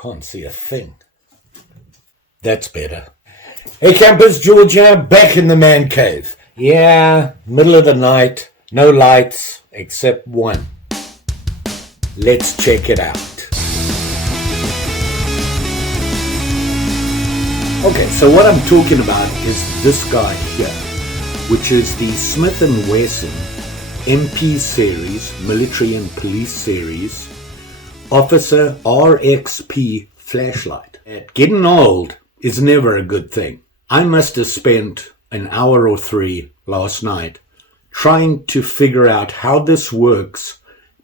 Can't see a thing. That's better. Hey campers, Georgia, back in the man cave. Yeah, middle of the night, no lights except one. Let's check it out. Okay, so what I'm talking about is this guy here, which is the Smith & Wesson MP series, military and police series, Officer RXP Pflashlight. Getting old is never a good thing. I must have spent an hour or three last night trying to figure out how this works,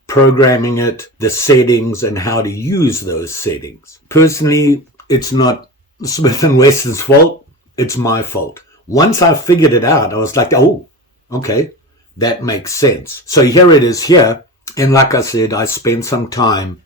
programming it, the settings, and how to use those settings. Personally, it's not Smith & Wesson's fault, it's my fault. Once I figured it out, I was like, oh, okay, that makes sense. So here it is here, and like I said, I spent some time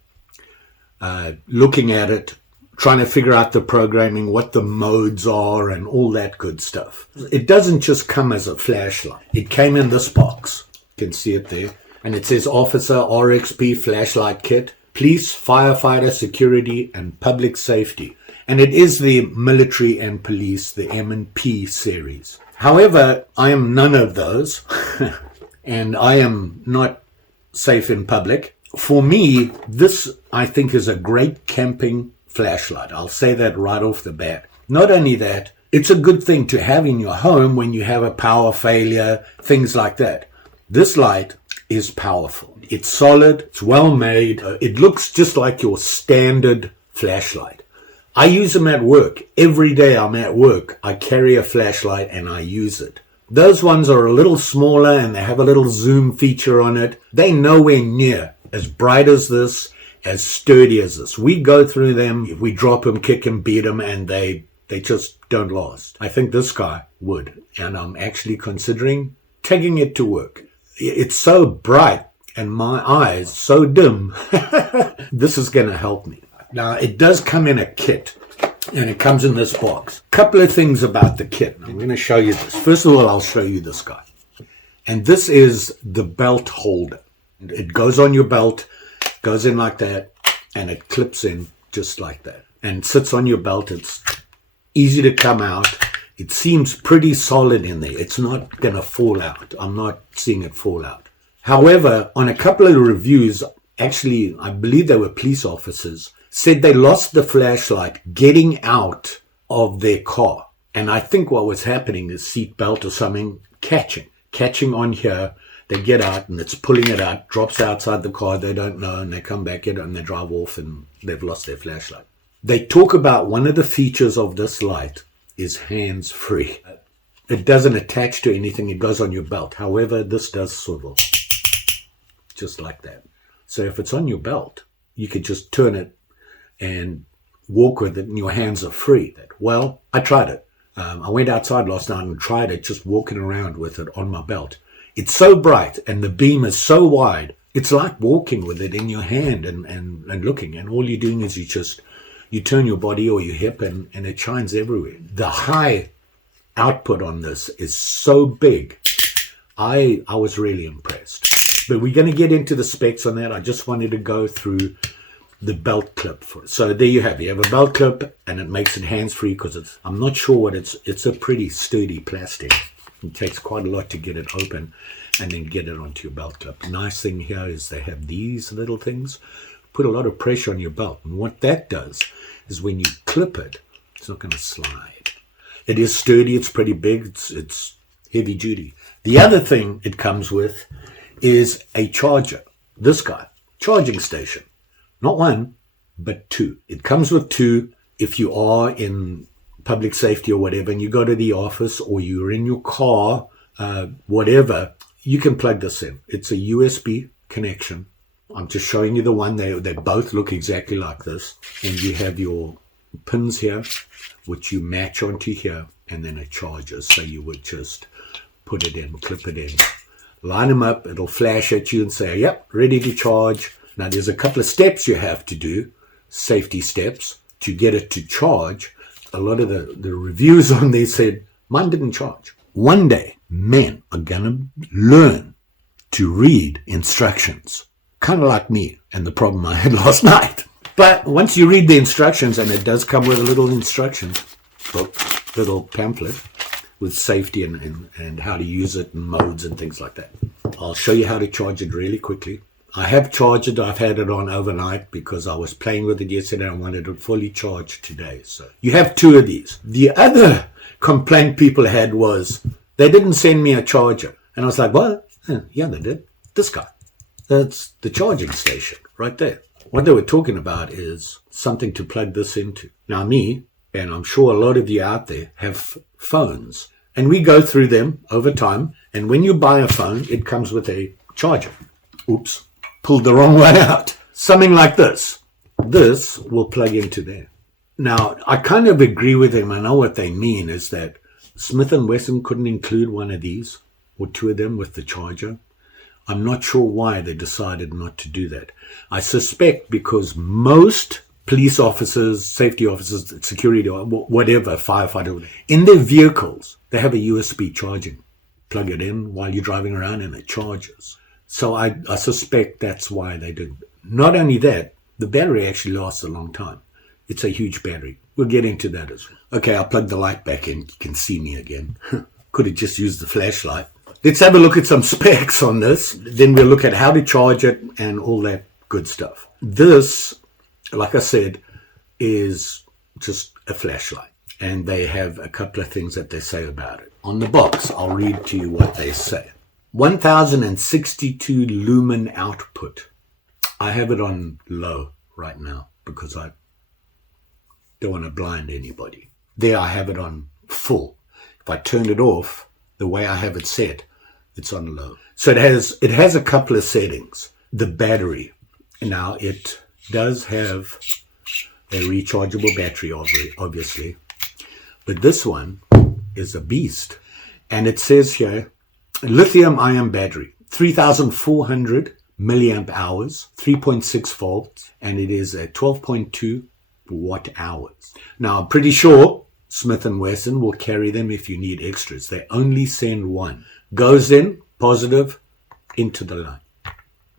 looking at it, trying to figure out the programming, what the modes are, and all that good stuff. It doesn't just come as a flashlight. It came in this box. You can see it there. And it says Officer RXP Pflashlight Kit, Police, Firefighter, Security, and Public Safety. And it is the military and police, the M&P series. However, I am none of those, and I am not safe in public. For me, this, I think, is a great camping flashlight. I'll say that right off the bat. Not only that, it's a good thing to have in your home when you have a power failure, things like that. This light is powerful. It's solid, it's well made. It looks just like your standard flashlight. I use them at work. Every day I'm at work, I carry a flashlight and I use it. Those ones are a little smaller and they have a little zoom feature on it. They're nowhere near as bright as this, as sturdy as this. We go through them, we drop them, kick them, beat them, and they just don't last. I think this guy would, and I'm actually considering taking it to work. It's so bright and my eyes so dim. This is going to help me. Now, it does come in a kit, and it comes in this box. Couple of things about the kit. I'm going to show you this. First of all, I'll show you this guy. And this is the belt holder. It goes on your belt, goes in like that, and it clips in just like that. And sits on your belt. It's easy to come out. It seems pretty solid in there. It's not going to fall out. I'm not seeing it fall out. However, on a couple of reviews, actually, I believe they were police officers, said they lost the flashlight getting out of their car. And I think what was happening is seat belt or something catching on here. They get out and it's pulling it out, drops outside the car, they don't know, and they come back in and they drive off and they've lost their flashlight. They talk about one of the features of this light is hands-free. It doesn't attach to anything, it goes on your belt. However, this does swivel, just like that. So if it's on your belt, you could just turn it and walk with it and your hands are free. Well, I tried it. I went outside last night and tried it, just walking around with it on my belt. It's so bright and the beam is so wide, it's like walking with it in your hand and looking. And all you're doing is you turn your body or your hip and it shines everywhere. The high output on this is so big. I was really impressed. But we're going to get into the specs on that. I just wanted to go through the belt clip for it. So there you have it. You have a belt clip and it makes it hands-free because I'm not sure what it's a pretty sturdy plastic. It takes quite a lot to get it open and then get it onto your belt clip. The nice thing here is they have these little things, put a lot of pressure on your belt. And what that does is when you clip it, it's not going to slide. It is sturdy, it's pretty big, it's heavy duty. The other thing it comes with is a charger. This guy, charging station. Not one, but two. It comes with two. If you are in public safety or whatever, and you go to the office or you're in your car, whatever, you can plug this in. It's a USB connection. I'm just showing you the one. They both look exactly like this. And you have your pins here, which you match onto here, and then it charges. So you would just put it in, clip it in, line them up. It'll flash at you and say, yep, ready to charge. Now, there's a couple of steps you have to do, safety steps, to get it to charge. A lot of the reviews on there said, mine didn't charge. One day, men are going to learn to read instructions, kind of like me and the problem I had last night. But once you read the instructions, and it does come with a little instruction book, little pamphlet with safety and how to use it and modes and things like that. I'll show you how to charge it really quickly. I have charged it. I've had it on overnight because I was playing with it yesterday and wanted it fully charged today. So you have 2 of these. The other complaint people had was they didn't send me a charger. And I was like, what? Yeah, they did. This guy. That's the charging station right there. What they were talking about is something to plug this into. Now me, and I'm sure a lot of you out there, have phones. And we go through them over time. And when you buy a phone, it comes with a charger. Oops, pulled the wrong way out. Something like this. This will plug into there. Now, I kind of agree with them. I know what they mean is that Smith & Wesson couldn't include one of these or 2 of them with the charger. I'm not sure why they decided not to do that. I suspect because most police officers, safety officers, security, or whatever, firefighter, in their vehicles, they have a USB charging. Plug it in while you're driving around and it charges. So I suspect that's why they did. Not only that, the battery actually lasts a long time. It's a huge battery. We'll get into that as well. Okay, I'll plug the light back in. You can see me again. Could have just used the flashlight. Let's have a look at some specs on this. Then we'll look at how to charge it and all that good stuff. This, like I said, is just a flashlight. And they have a couple of things that they say about it. On the box, I'll read to you what they say. 1062 lumen output. I have it on low right now because I don't want to blind anybody. There I have it on full. If I turn it off, the way I have it set, it's on low. So it has a couple of settings. The battery. Now it does have a rechargeable battery, obviously. But this one is a beast. And it says here, lithium-ion battery, 3,400 milliamp hours, 3.6 volts, and it is at 12.2 watt hours. Now, I'm pretty sure Smith & Wesson will carry them if you need extras. They only send one. Goes in, positive, into the line.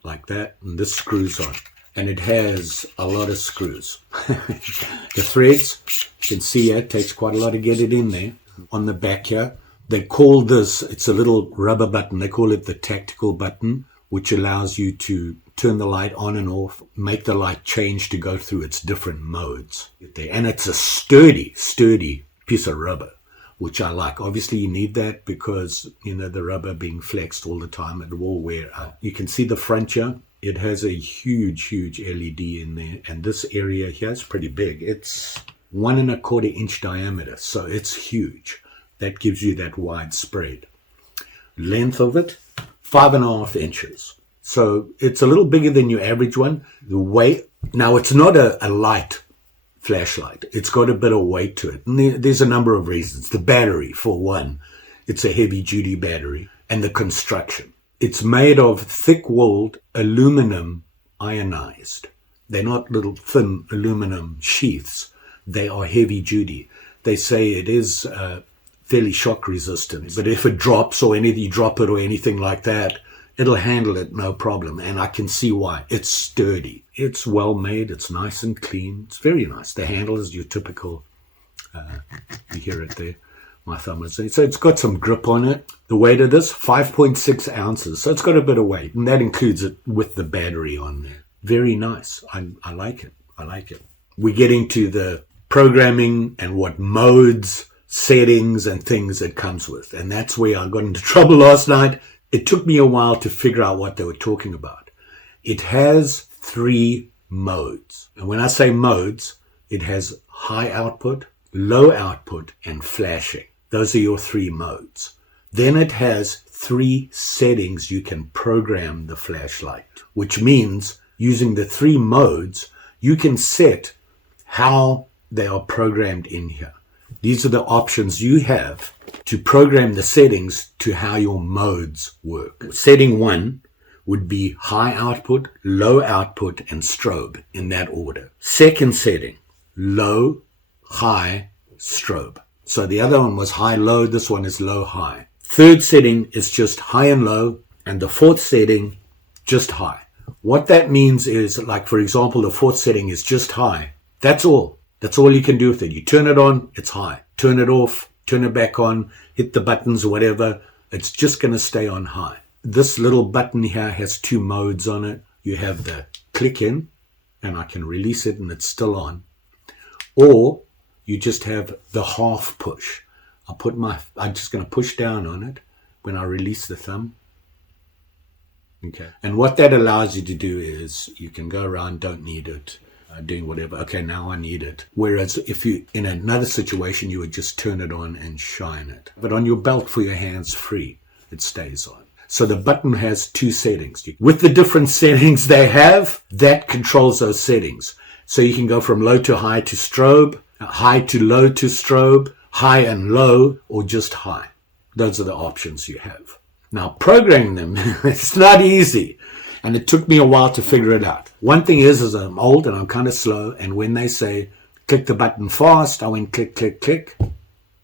Like that, and this screws on. And it has a lot of screws. The threads, you can see it takes quite a lot to get it in there. On the back here, they call this, it's a little rubber button, they call it the tactical button, which allows you to turn the light on and off, make the light change to go through its different modes. And it's a sturdy piece of rubber, which I like. Obviously, you need that because, the rubber being flexed all the time, it will wear out. You can see the front here. It has a huge LED in there. And this area here is pretty big. It's 1.25 inch diameter, so it's huge. That gives you that wide spread. Length of it, 5.5 inches. So it's a little bigger than your average one. The weight, now it's not a light flashlight. It's got a bit of weight to it. And there's a number of reasons. The battery, for one, it's a heavy duty battery. And the construction. It's made of thick-walled aluminum ionized. They're not little thin aluminum sheaths. They are heavy duty. They say it is fairly shock resistant. But if it drops or anything, you drop it or anything like that, it'll handle it no problem. And I can see why. It's sturdy. It's well made. It's nice and clean. It's very nice. The handle is your typical, you hear it there. My thumb is there. So it's got some grip on it. The weight of this, 5.6 ounces. So it's got a bit of weight. And that includes it with the battery on there. Very nice. I like it. I like it. We get into the programming and what modes, settings, and things it comes with. And that's where I got into trouble last night. It took me a while to figure out what they were talking about. It has 3 modes. And when I say modes, it has high output, low output, and flashing. Those are your 3 modes. Then it has 3 settings you can program the flashlight, which means using the 3 modes, you can set how they are programmed in here. These are the options you have to program the settings to how your modes work. Setting 1 would be high output, low output, and strobe in that order. Second setting, low, high, strobe. So the other one was high, low. This one is low, high. Third setting is just high and low. And the fourth setting, just high. What that means is, like, for example, the fourth setting is just high. That's all. That's all you can do with it. You turn it on, it's high. Turn it off, turn it back on, hit the buttons or whatever. It's just going to stay on high. This little button here has 2 modes on it. You have the click in, and I can release it and it's still on. Or you just have the half push. I'm just going to push down on it when I release the thumb. Okay. And what that allows you to do is you can go around, don't need it, doing whatever. Okay, now I need it. Whereas if you, in another situation, you would just turn it on and shine it. But on your belt for your hands free, it stays on. So the button has 2 settings. With the different settings they have, that controls those settings. So you can go from low to high to strobe, high to low to strobe, high and low, or just high. Those are the options you have. Now, programming them, it's not easy. And it took me a while to figure it out. One thing is I'm old and I'm kind of slow. And when they say, click the button fast, I went click, click, click. It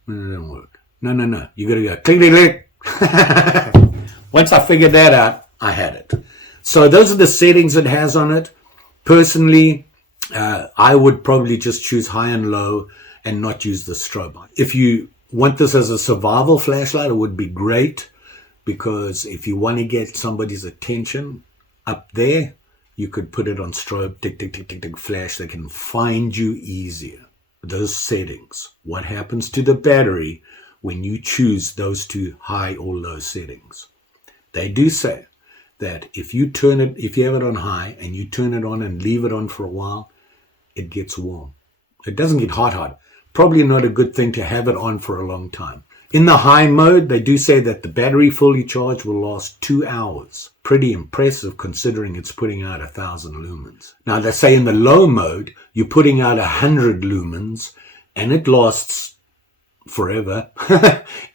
didn't work. No. You got to go click, click, click. Once I figured that out, I had it. So those are the settings it has on it. Personally, I would probably just choose high and low and not use the strobe. If you want this as a survival flashlight, it would be great, because if you want to get somebody's attention up there, you could put it on strobe, tick, tick, tick, tick, tick, flash. They can find you easier. Those settings. What happens to the battery when you choose those 2 high or low settings? They do say that if you have it on high and you turn it on and leave it on for a while, it gets warm. It doesn't get hot. Probably not a good thing to have it on for a long time. In the high mode, they do say that the battery fully charged will last 2 hours. Pretty impressive considering it's putting out 1,000 lumens. Now, they say in the low mode, you're putting out 100 lumens and it lasts forever,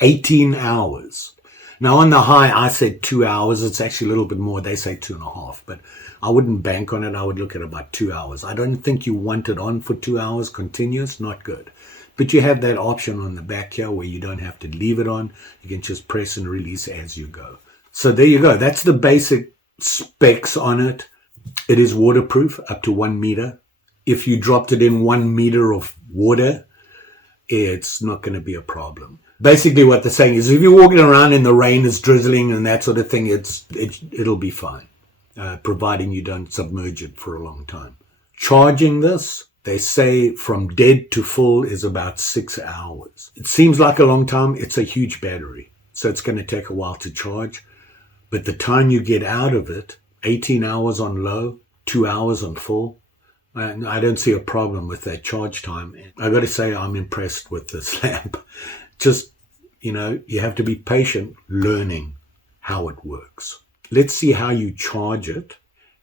18 hours. Now, on the high, I said 2 hours. It's actually a little bit more. They say 2.5, but I wouldn't bank on it. I would look at about 2 hours. I don't think you want it on for 2 hours continuous. Not good. But you have that option on the back here where you don't have to leave it on. You can just press and release as you go. So there you go. That's the basic specs on it. It is waterproof up to 1 meter. If you dropped it in 1 meter of water, it's not going to be a problem. Basically what they're saying is if you're walking around in the rain, it's drizzling and that sort of thing, it'll be fine, providing you don't submerge it for a long time. Charging this, they say from dead to full is about 6 hours. It seems like a long time. It's a huge battery, so it's going to take a while to charge. But the time you get out of it, 18 hours on low, 2 hours on full, I don't see a problem with that charge time. I got to say I'm impressed with this lamp. Just, you have to be patient learning how it works. Let's see how you charge it.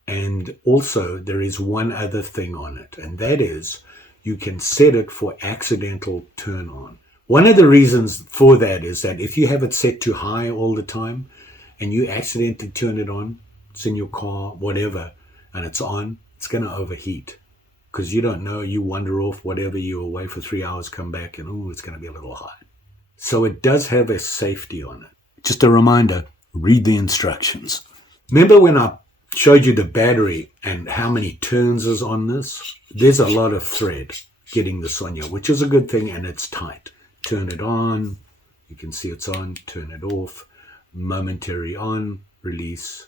And also there is one other thing on it, and that is you can set it for accidental turn on. One of the reasons for that is that if you have it set to high all the time and you accidentally turn it on, it's in your car, whatever, and it's on, it's going to overheat because you don't know, you wander off, whatever, you're away for 3 hours, come back, and it's going to be a little hot. So it does have a safety on it. Just a reminder, read the instructions. Remember when I showed you the battery and how many turns is on this? There's a lot of thread getting this on you, which is a good thing, and it's tight. Turn it on, you can see it's on, turn it off, momentary on, release,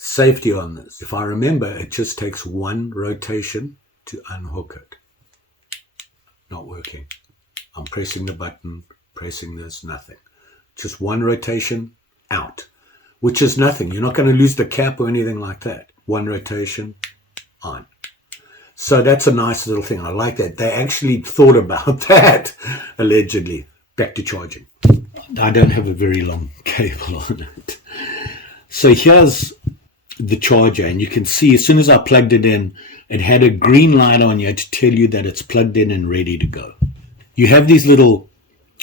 Safety on this. If I remember, it just takes 1 rotation to unhook it. Not working. I'm pressing the button, pressing this, nothing. Just 1 rotation, out. Which is nothing. You're not going to lose the cap or anything like that. 1 rotation, on. So that's a nice little thing. I like that. They actually thought about that, allegedly. Back to charging. I don't have a very long cable on it. So here's the charger, and you can see as soon as I plugged it in, it had a green light on here to tell you that it's plugged in and ready to go. You have these little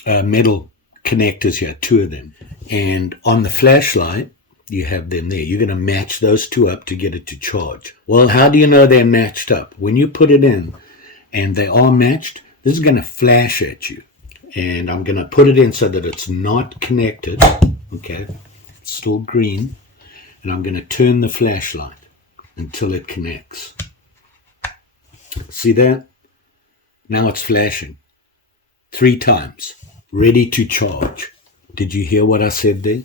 metal connectors here, 2 of them. And on the flashlight, you have them there. You're going to match those 2 up to get it to charge. Well, how do you know they're matched up? When you put it in and they are matched, this is going to flash at you. And I'm going to put it in so that it's not connected. Okay, it's still green. and I'm going to turn the flashlight until it connects. See that? Now it's flashing 3 times. Ready to charge. Did you hear what I said there?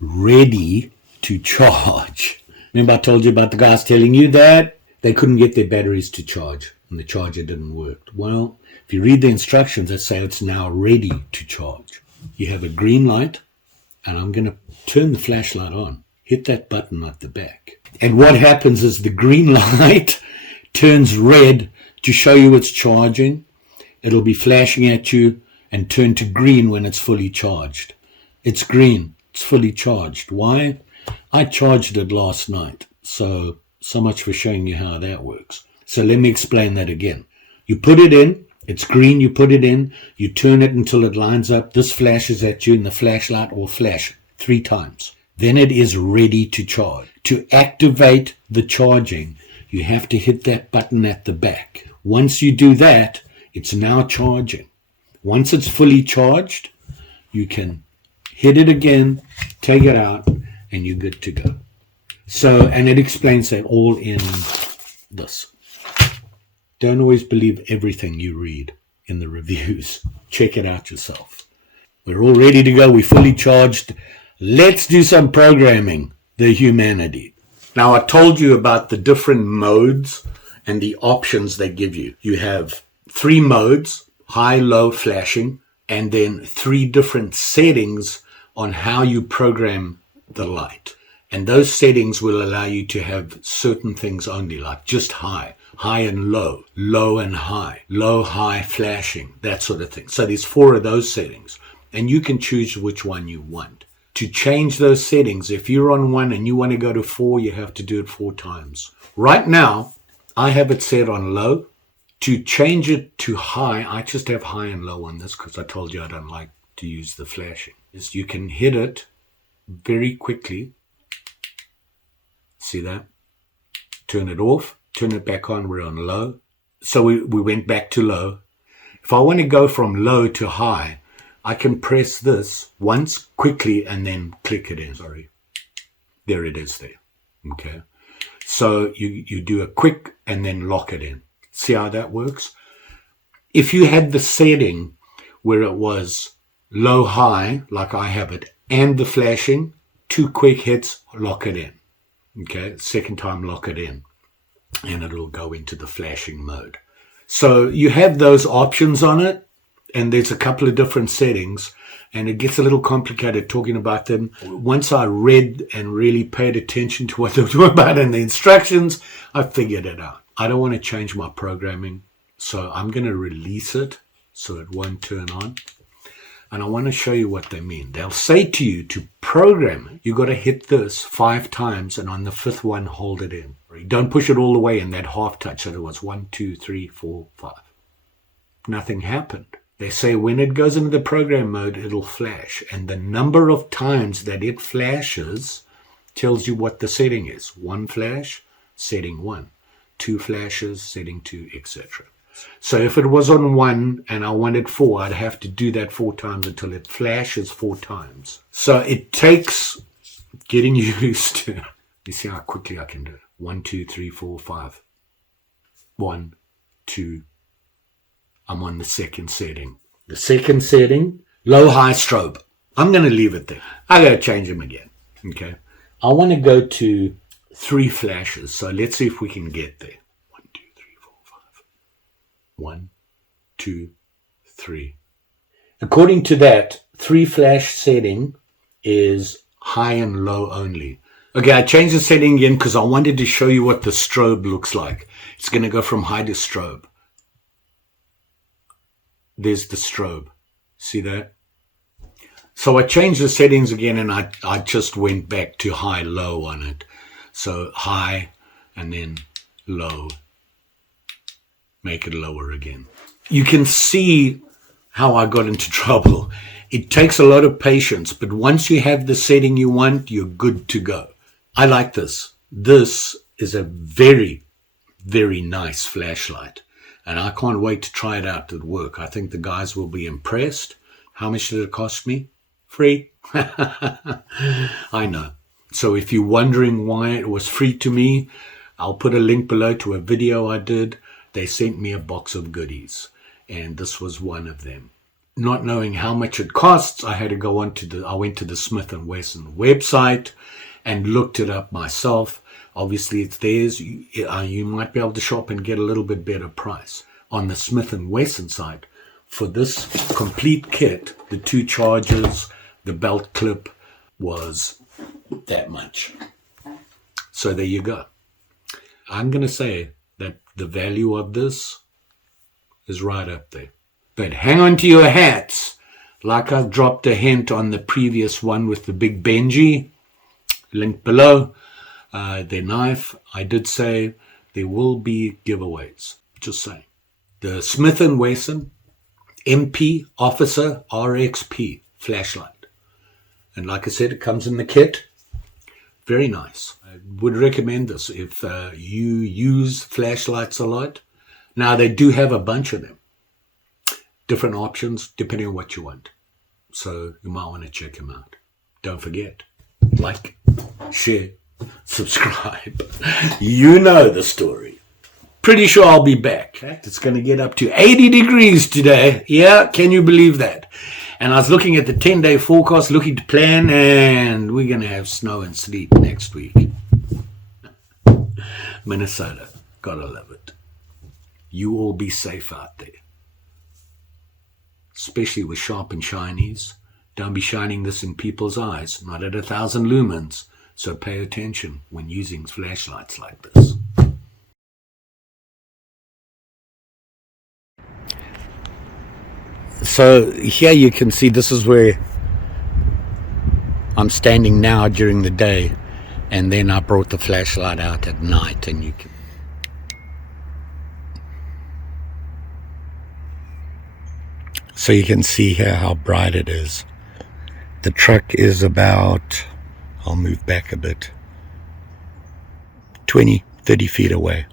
Ready to charge. Remember I told you about the guys telling you that they couldn't get their batteries to charge and the charger didn't work. Well, if you read the instructions, they say it's now ready to charge. You have a green light, and I'm going to turn the flashlight on. Hit that button at the back. And what happens is the green light turns red to show you it's charging. It'll be flashing at you and turn to green when it's fully charged. It's green. It's fully charged. Why? I charged it last night. So much for showing you how that works. So let me explain that again. You put it in. It's green. You put it in. You turn it until it lines up. This flashes at you and the flashlight will flash 3 times. Then it is ready to charge. To activate the charging, you have to hit that button at the back. Once you do that, it's now charging. Once it's fully charged, you can hit it again, take it out, and you're good to go. So, and it explains that all in this. Don't always believe everything you read in the reviews. Check it out yourself. We're all ready to go. We're fully charged. Let's do some programming. The humanity. Now, I told you about the different modes and the options they give you. You have 3 modes, high, low, flashing, and then 3 different settings on how you program the light. And those settings will allow you to have certain things only, like just high and low, low and high, low, high, flashing, that sort of thing. So there's 4 of those settings, and you can choose which one you want. To change those settings, if you're on 1 and you want to go to 4, you have to do it 4 times. Right now, I have it set on low. To change it to high, I just have high and low on this because I told you I don't like to use the flashing. You can hit it very quickly. See that? Turn it off, turn it back on, we're on low. So we went back to low. If I want to go from low to high, I can press this once quickly and then click it in. Sorry. There it is there. Okay. So you do a quick and then lock it in. See how that works? If you had the setting where it was low, high, like I have it, and the flashing, 2 quick hits, lock it in. Okay. Second time, lock it in. And it'll go into the flashing mode. So you have those options on it. And there's a couple of different settings, and it gets a little complicated talking about them. Once I read and really paid attention to what they were talking about in the instructions, I figured it out. I don't want to change my programming, so I'm going to release it so it won't turn on. And I want to show you what they mean. They'll say to you to program it, you got to hit this 5 times, and on the 5th one, hold it in. Don't push it all the way in that half touch. So it was 1, 2, 3, 4, 5. Nothing happened. They say when it goes into the program mode, it'll flash. And the number of times that it flashes tells you what the setting is. 1 flash, setting 1. 2 flashes, setting 2, etc. So if it was on 1 and I wanted 4, I'd have to do that 4 times until it flashes 4 times. So it takes getting used to. You see how quickly I can do it. 1, 2, 3, 4, 5. 1, 2. I'm on the second setting. The second setting, low, high strobe. I'm going to leave it there. I got to change them again. Okay. I want to go to 3 flashes. So let's see if we can get there. 1, 2, 3, 4, 5. 1, 2, 3. According to that, 3 flash setting is high and low only. Okay, I changed the setting again because I wanted to show you what the strobe looks like. It's going to go from high to strobe. There's the strobe. See that? So I changed the settings again and I just went back to high, low on it. So high and then low. Make it lower again. You can see how I got into trouble. It takes a lot of patience, but once you have the setting you want, you're good to go. I like this. This is a very, very nice flashlight. And I can't wait to try it out at work. I think the guys will be impressed. How much did it cost me? Free. I know. So if you're wondering why it was free to me, I'll put a link below to a video I did. They sent me a box of goodies, and this was one of them. Not knowing how much it costs, I had to go on to I went to the Smith & Wesson website and looked it up myself. Obviously it's theirs. You might be able to shop and get a little bit better price. On the Smith & Wesson site, for this complete kit, the 2 chargers, the belt clip, was that much. So there you go. I'm going to say that the value of this is right up there. But hang on to your hats. Like I dropped a hint on the previous one with the big Benji, link below, their knife. I did say there will be giveaways. Just saying. The Smith & Wesson MP Officer RXP Pflashlight. And like I said, it comes in the kit. Very nice. I would recommend this if you use flashlights a lot. Now, they do have a bunch of them. Different options depending on what you want. So you might want to check them out. Don't forget, like, share, subscribe. You know the story. Pretty sure I'll be back. It's going to get up to 80 degrees today. Yeah, can you believe that? And I was looking at the 10-day forecast, looking to plan, and we're going to have snow and sleet next week. Minnesota, gotta love it. You all be safe out there. Especially with sharp and shinies. Don't be shining this in people's eyes, not at 1,000 lumens. So pay attention when using flashlights like this. So here you can see this is where I'm standing now during the day, and then I brought the flashlight out at night, and you can see here how bright it is. The truck is about, I'll move back a bit, 20, 30 feet away.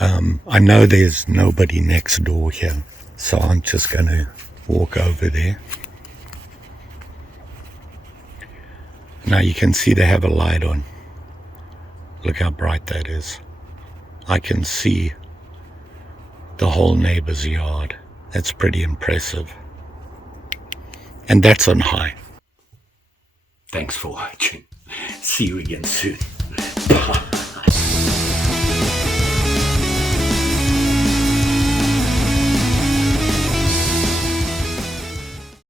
I know there's nobody next door here, so I'm just going to walk over there. Now you can see they have a light on. Look how bright that is. I can see the whole neighbor's yard. That's pretty impressive. And that's on high. Thanks for watching. See you again soon. Bye.